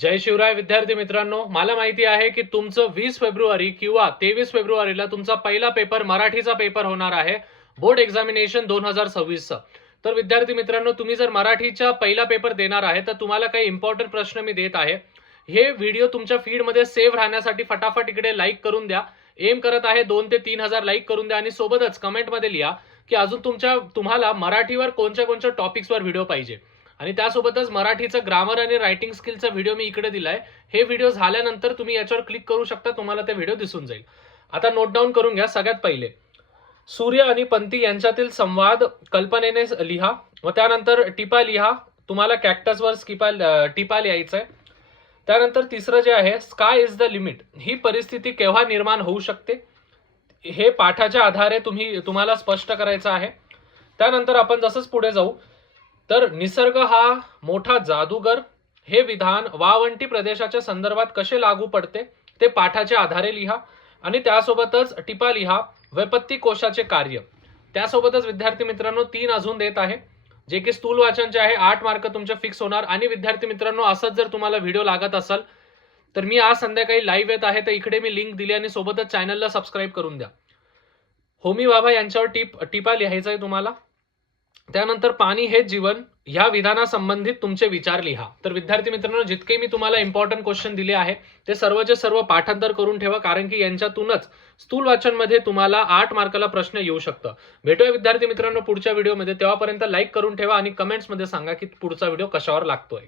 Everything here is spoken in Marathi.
जय शिवराय विद्यार्थी मित्रांनो, मला माहिती आहे की तुमचं 20 फेब्रुवारी किंवा 23 फेब्रुवारीला तुमचा पहिला पेपर मराठीचा पेपर होणार आहे, बोर्ड एक्झामिनेशन 2026 तर विद्यार्थी मित्रांनो, तुम्ही जर मराठीचा पहिला पेपर देणार आहे तर तुम्हाला काही इम्पॉर्टंट प्रश्न मी देत आहे। हे व्हिडिओ तुमच्या फीड मध्ये सेव्ह राहण्यासाठी फटाफट इकडे लाईक करून द्या। एम करत आहे 2 ते 3 हजार लाईक करून द्या आणि सोबतच कमेंट मध्ये लिहा की अजून तुम्हाला मराठीवर कोणत्या टॉपिक्सवर व्हिडिओ पाहिजे आणि त्यासोबतच मराठीचं ग्रामर आणि रायटिंग स्किलचा व्हिडिओ मी इकडे दिलाय। हे व्हिडिओ झाल्यानंतर तुम्ही याच्यावर क्लिक करू शकता, तुम्हाला ते व्हिडिओ दिसून जाईल। आता नोट डाऊन करून घ्या। सगळ्यात पहिले सूर्य आणि पंथी यांच्यातील संवाद कल्पनेने लिहा व त्यानंतर टिपा लिहा। तुम्हाला कॅक्टसवर टिपा लिहायचं आहे। त्यानंतर तिसरं जे आहे स्काय इज द लिमिट, ही परिस्थिती केव्हा निर्माण होऊ शकते हे पाठाच्या आधारे तुम्हाला स्पष्ट करायचं आहे। त्यानंतर आपण जसंच पुढे जाऊ तर निसर्ग हा मोठा जादूगर हे विधान वाळवंटी प्रदेशाच्या संदर्भात कसे लागू पडते ते पाठाच्या आधारे लिहा आणि त्यासोबतच टिपा लिहा व्युत्पत्ती कोशाचे कार्य। त्यासोबतच विद्यार्थी मित्रांनो 3 अजून देत आहे, जे की स्थूल वाचनचे आहे। 8 मार्क तुमचे फिक्स होणार। आणि विद्यार्थी मित्रांनो, असंच जर तुम्हाला व्हिडिओ लागत असेल तर मी आज संध्याकाळी लाईव्ह येत आहे, तर इकडे मी लिंक दिली आणि सोबतच चॅनलला सबस्क्राईब करून द्या। होमी बाबा यांच्यावर टिपा लिहायचा आहे तुम्हाला। त्यानंतर पाणी हे जीवन या विधानासंबंधित तुमचे विचार लिहा। तर विद्यार्थी मित्रांनो, जितके मी तुम्हाला इम्पॉर्टंट क्वेश्चन दिले आहे ते सर्वचे सर्व पाठांतर करून ठेवा, कारण की यांच्यातूनच स्थूल वाचन मध्ये तुम्हाला 8 मार्काला प्रश्न येऊ शकतं। भेटूया विद्यार्थी मित्रांनो पुढच्या व्हिडिओमध्ये, तेव्हापर्यंत लाईक करून ठेवा आणि कमेंट्स मध्ये सांगा की पुढचा व्हिडिओ कशावर लागतोय।